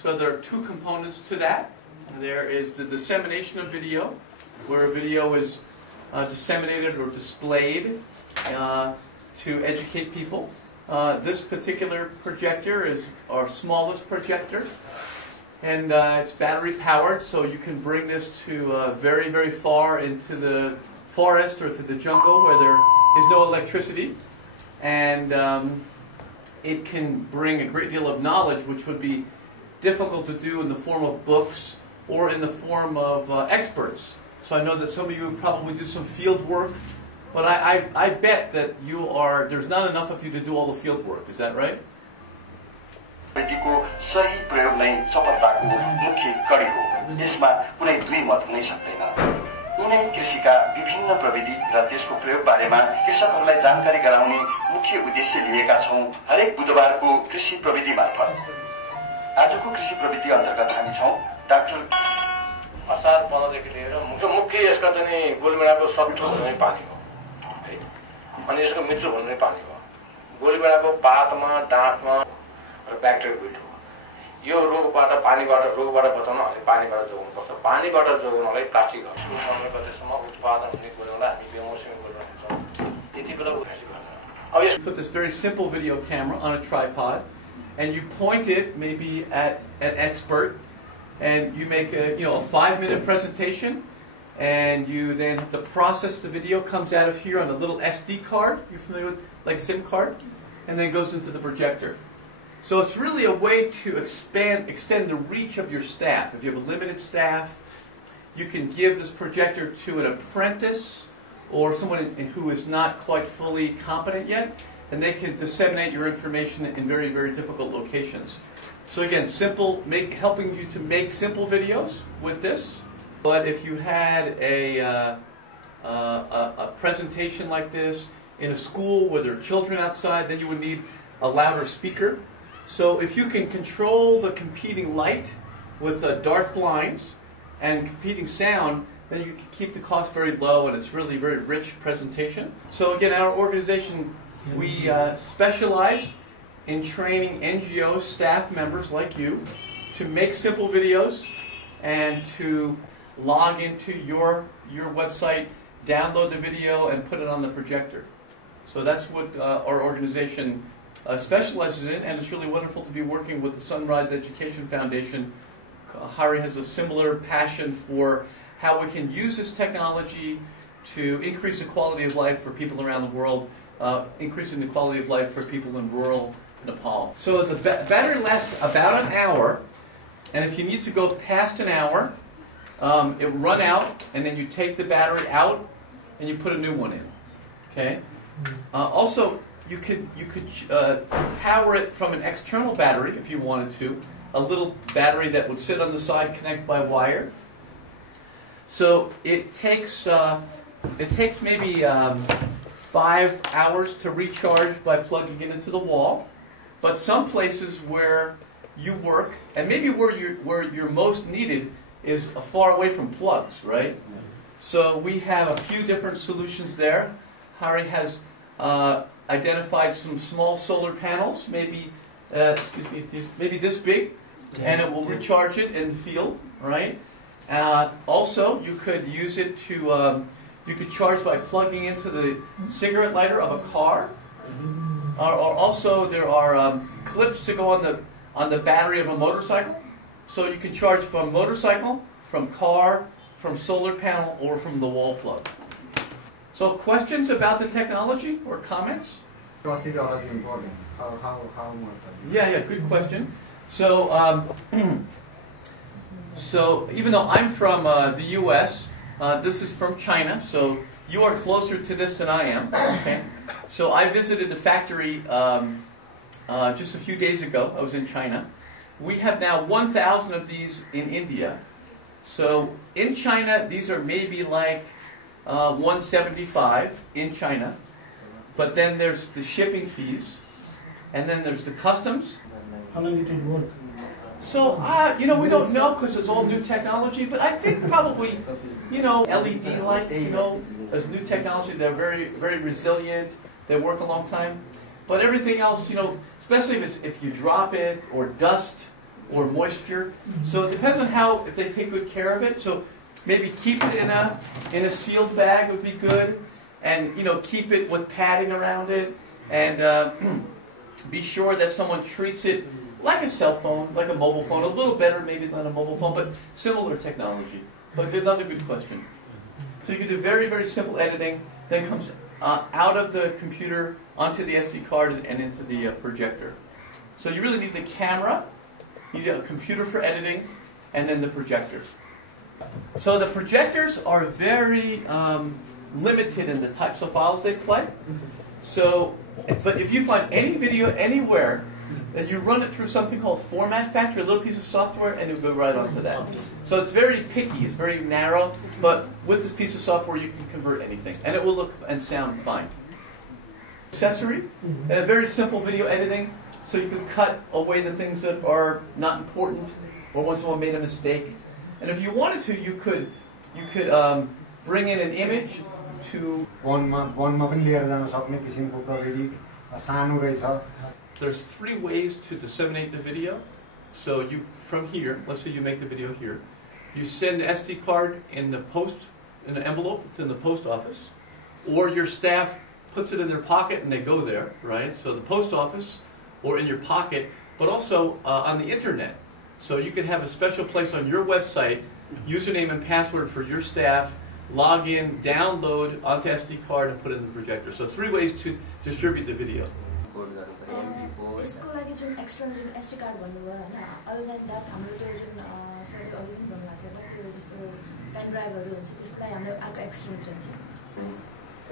So there are two components to that. There is the dissemination of video, where a video is disseminated or displayed to educate people. This particular projector is our smallest projector, and it's battery powered, so you can bring this to very, very far into the forest or to the jungle where there is no electricity, and it can bring a great deal of knowledge which would be difficult to do in the form of books or in the form of experts. So I know that some of you probably do some field work, but I bet that there's not enough of you to do all the field work. Is that right? प्रविधिको सही प्रयोग नै सफलताको मुख्य कडी हो। यसमा कुनै दुई मत हुनै सक्दैन। यिनै कृषिका विभिन्न प्रविधि र त्यसको प्रयोग बारेमा कृषकहरूलाई जानकारी गराउने मुख्य उद्देश्य लिएका छौं। हरेक बुधबारको कृषि प्रविधि मार्फत। आजको कृषि प्रविधि अन्तर्गत हामी छौं डाक्टर असार 15 देखि लिएर मुख्य यसका चाहिँ गोलीबेडाको शत्रु हुने पानी हो है, अनि यसको मित्र हुने पानी हो। गोलीबेडाको पातमा, डाँठमा र ब्याक्टेरियल विट हो। यो रोगबाट बचाउन हामीले पानीबाट जोगाउनु पर्छ। पानीबाट जोगाउनलाई प्लास्टिक समय गतेसम्म उत्पादन हुने कुरालाई हामी बेमौसमी गरिरहेका छौं। त्यति बेला उठाइ गर्न। अब Put this very simple video camera on a tripod, and you point it maybe at an expert, and you make a 5-minute presentation, and you then have to process the video. Comes out of here on a little SD card. You're familiar with, like SIM card, and then goes into the projector. So it's really a way to extend the reach of your staff. If you have a limited staff, you can give this projector to an apprentice or someone who is not quite fully competent yet, and they can disseminate your information in very, very difficult locations. So again, helping you to make simple videos with this. But if you had a presentation like this in a school where there are children outside, then you would need a louder speaker. So if you can control the competing light with dark blinds and competing sound, then you can keep the cost very low, and it's really a very rich presentation. So again, our organization, we specialize in training NGO staff members like you to make simple videos and to log into your website, download the video, and put it on the projector. So that's what our organization specializes in, and it's really wonderful to be working with the Sunrise Education Foundation. Hari has a similar passion for how we can use this technology to increase the quality of life for people around the world, increasing the quality of life for people in rural Nepal. So the battery lasts about an hour, and if you need to go past an hour, it will run out, and then you take the battery out and you put a new one in. Okay. Also, you could power it from an external battery if you wanted to, a little battery that would sit on the side, connect by wire. So it takes maybe 5 hours to recharge by plugging it into the wall. But some places where you work, and maybe where you're most needed, is far away from plugs, right? So we have a few different solutions there. Hari has identified some small solar panels, maybe maybe this big, and it will recharge it in the field, right? Also, you could use it to you could charge by plugging into the cigarette lighter of a car. Or also, there are clips to go on the battery of a motorcycle, so you can charge from motorcycle, from car, from solar panel, or from the wall plug. So, questions about the technology or comments? Cost is always important. How much? Yeah, good question. So, so even though I'm from the U.S., this is from China, so you are closer to this than I am. Okay? So I visited the factory just a few days ago. I was in China. We have now 1,000 of these in India. So in China, these are maybe like 175 in China. But then there's the shipping fees, and then there's the customs. How long it will work? So, we don't know because it's all new technology, but I think probably, LED lights, as new technology, they're very, very resilient, they work a long time. But everything else, especially if you drop it or dust or moisture. So it depends on how, if they take good care of it. So maybe keep it in a sealed bag would be good, and keep it with padding around it, and be sure that someone treats it like a cell phone, like a mobile phone, a little better maybe than a mobile phone, but similar technology. But another good question. So you can do very, very simple editing, then comes out of the computer onto the SD card and into the projector. So you really need the camera, you need a computer for editing, and then the projector. So the projectors are very limited in the types of files they play. So, but if you find any video anywhere, then you run it through something called Format Factory, a little piece of software, and it'll go right onto that. So it's very picky, it's very narrow, but with this piece of software you can convert anything, and it will look and sound fine. Accessory, and a very simple video editing, so you can cut away the things that are not important, or when someone made a mistake. And if you wanted to, you could bring in an image to. There's 3 ways to disseminate the video. So you, from here, let's say you make the video here, you send the SD card in the envelope in the post office, or your staff puts it in their pocket and they go there, right? So the post office, or in your pocket, but also on the internet. So you could have a special place on your website, username and password for your staff, log in, download onto SD card, and put it in the projector. So 3 ways to distribute the video. यसको लागि जुन external जुन SD card भन्नुभयो हैन, other than that हाम्रो त्यो जुन सबै अघि पनि भन्नु भएको थियो त्यो जस्तो पेन ड्राइभहरु हुन्छ त्यसलाई हाम्रो अर्को एक्सटेन्सन छ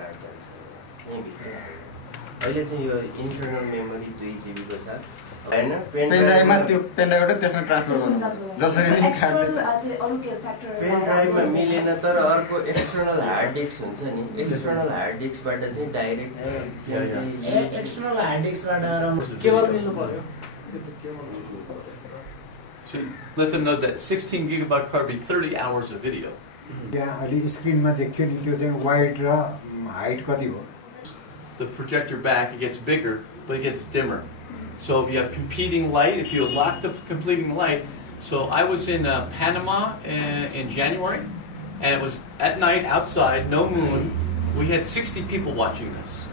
कार्ड चाहिन्छ यही भित्र अहिले चाहिँ यो इन्टरनल मेमोरी 2 GB को छ हैन पेन ड्राइभमा त्यो पेन ड्राइभबाट त्यसमा ट्रान्सफर गर्नु जसरी लिङ्क खान्छ अरु के फ्याक्टर पेन ड्राइभमा मिलेन तर अर्को एक्सटर्नल हार्ड डिस्क हुन्छ नि एक्सटर्नल हार्ड डिस्कबाट चाहिँ डाइरेक्ट एक्सटर्नल हार्ड डिस्कबाट केबल मिल्नु पर्यो So let them know that 16 gigabyte card would be 30 hours of video. Yeah, ali screen ma dekhyo ni tyo चाहिँ wide र height कति हो. The projector back, it gets bigger, but it gets dimmer. So if you have competing light, if you lock the competing light, so I was in Panama in January, and it was at night outside, no moon. We had 60 people watching this,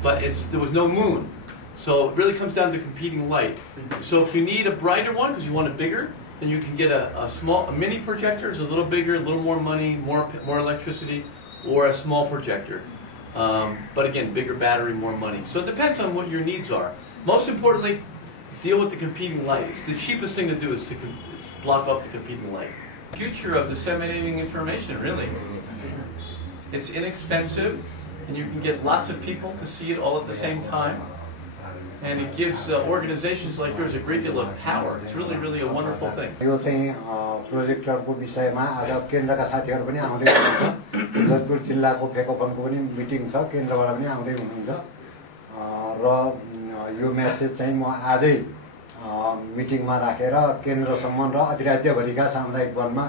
but there was no moon. So it really comes down to competing light. So if you need a brighter one because you want it bigger, then you can get a mini projector. It's a little bigger, a little more money, more electricity, or a small projector. But again, bigger battery, more money. So it depends on what your needs are. Most importantly, deal with the competing light. The cheapest thing to do is to block off the competing light. Future of disseminating information, really. It's inexpensive, and you can get lots of people to see it all at the same time. And it gives organizations like yours a great deal of power. It's really, really a wonderful thing. यो चाहिँ प्रोजेक्टरको विषयमा आज केन्द्रका साथीहरु पनि आउँदै हुनुहुन्छ. जजपुर जिल्लाको फेकोपनको पनि मिटिङ छ, केन्द्रबाट पनि आउँदै हुनुहुन्छ. र यो मेसेज चाहिँ म आजै मिटिङमा राखेर केन्द्रसम्म र अधिराज्यभरिका सामुदायिक वनमा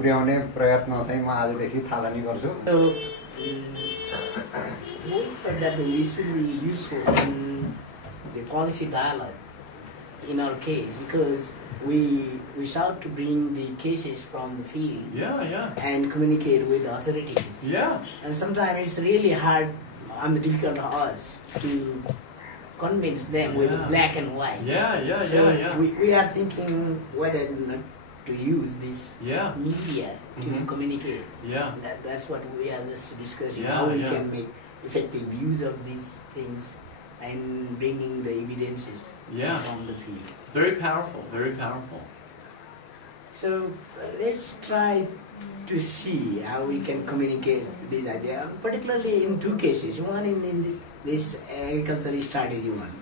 पुर्याउने प्रयत्न चाहिँ म आजदेखि थालनी गर्छु. That this will be useful in the policy dialogue in our case, because we sought to bring the cases from the field and communicate with the authorities. And sometimes it's really hard and difficult for us to convince them with black and white. We are thinking whether not to use this media to communicate. That's what we are just discussing, how we can make effective use of these things and bringing the evidences from the field. Very powerful, very powerful. So let's try to see how we can communicate this idea, particularly in 2 cases. One in this agricultural strategy one,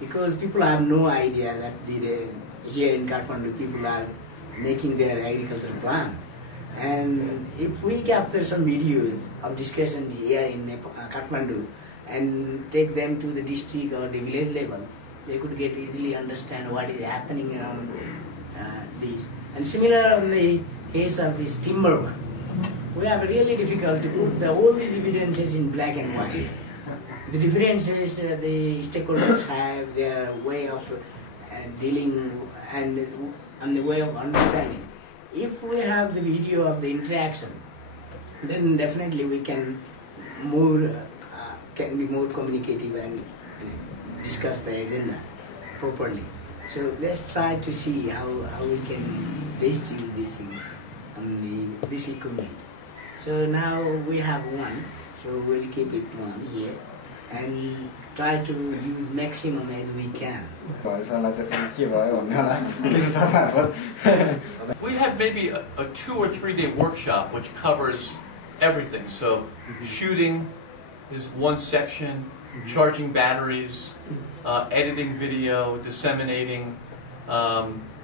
because people have no idea that here in Kathmandu people are making their agricultural plan. And if we capture some videos of discussions here in Kathmandu and take them to the district or the village level, they could easily understand what is happening around this. And similar on the case of this timber one, we have really difficult to put all these evidences in black and white. The differences the stakeholders have, their way of dealing and the way of understanding. If we have the video of the interaction, then definitely we can be more communicative and discuss the agenda properly. So let's try to see how we can best use this thing, this equipment. So now we have one, so we'll keep it one here and try to use maximum as we can. We have maybe a 2 or 3 day workshop which covers everything. So shooting is one section, charging batteries, editing video, disseminating.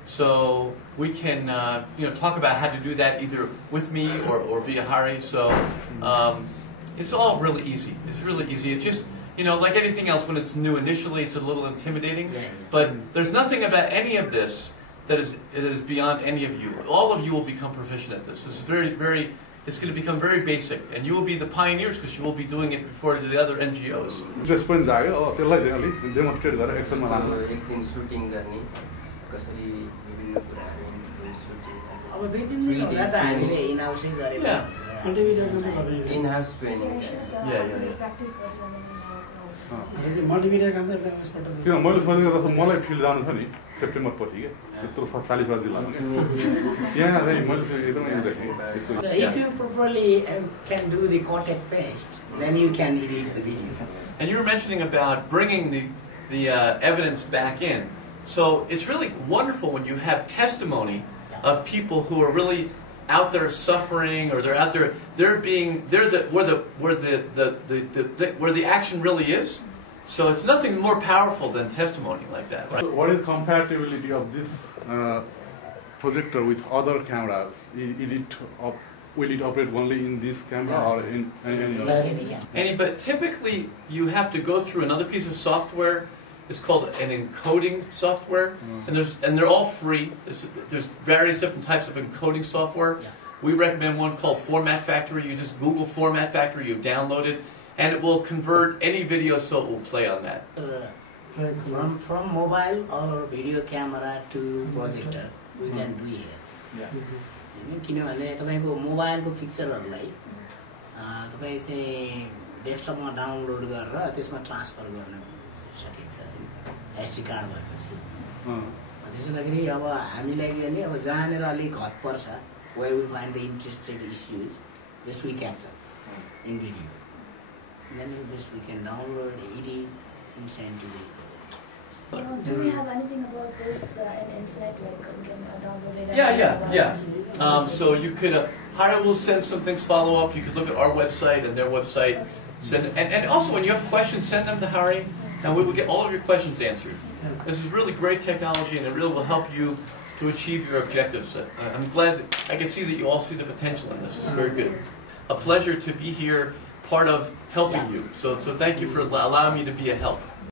So we can talk about how to do that either with me or via Hari. So it's all really easy. It's really easy. It's just, like anything else, when it's new initially, it's a little intimidating. But there's nothing about any of this that is beyond any of you. All of you will become proficient at this. This is it's going to become very basic, and you will be the pioneers because you will be doing it before the other NGOs. Just point जाग्यो त्यसलाई चाहिँ अलि demonstrate गरेर एक्सनमा लानु एक दिन shooting गर्ने कसरी विभिन्न कुराहरू सुटिङ अब 2-3 दिन होला त हामीले इन हाउसै गरेको इन हाउस ट्रेनिङ प्र्याक्टिस किन मैले सोचेको जस्तो मलाई फिल्ड जानु छ नि सेप्टेम्बर पछि के त्यत्रो 47 दिन लाग्छ यहाँ चाहिँ मैले एकदमै देखेँ If you properly can do the contact paste, then you can edit the video. And you were mentioning about bringing the evidence back in. So it's really wonderful when you have testimony of people who are really out there suffering, or they're out there, where the action really is. So it's nothing more powerful than testimony like that, right? So what is compatibility of this projector with other cameras? Will it operate only in this camera or in any? But typically you have to go through another piece of software. It's called an encoding software, and they're all free. There's various different types of encoding software. We recommend one called Format Factory. You just Google Format Factory, you download it, and it will convert any video so it will play on that. From mobile or video camera to projector, we can do here. किनभने तपाईको मोबाइलको पिक्चरहरुलाई तपाई चाहिँ डेस्कटपमा download गरेर त्यसमा transfer गर्न सकिन्छ हैन SD card भएपछि त्यसो हुँदाखेरि अब हामीलाई के भने अब जहाँनेर अलि घट पर्छ where we find the interested issues, just we capture in video. Then we can download, edit, and send to the. Do we have anything about this in internet, like we can download it? Yeah. So you could, Hari will send some things, follow up. You could look at our website and their website. And also when you have questions, send them to Hari, and we will get all of your questions answered. This is really great technology, and it really will help you to achieve your objectives. I'm glad that I can see that you all see the potential in this. It's very good. A pleasure to be here, part of helping you. So thank you for allowing me to be a help.